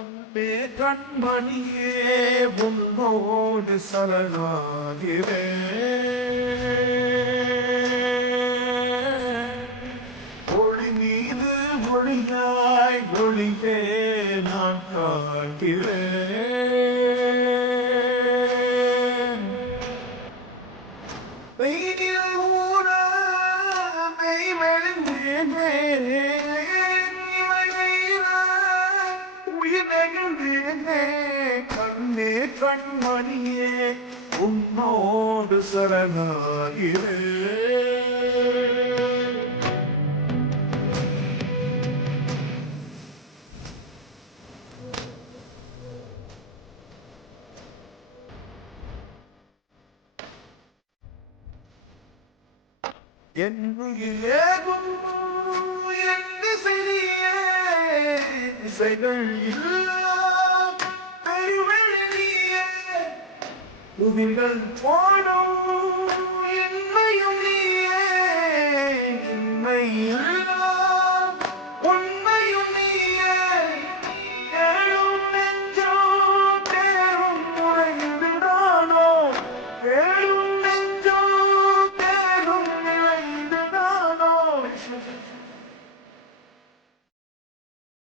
அன்பே கண்மணியே உன்னோடு சரணாகிறேன். ஒளி மீது ஒளியாய் ஒளியே நான் காண்கிறேன். வெயிலில் ஊற மெய் மெலிந்தேனே, கண்ணே கண்மணியே உன்னோடு சரணாகிறேன். என் உயிரேகும் என்ன சிறிய இசைகள் உயிர்கள் போடும் என்னையும் நீயே, என்னையும்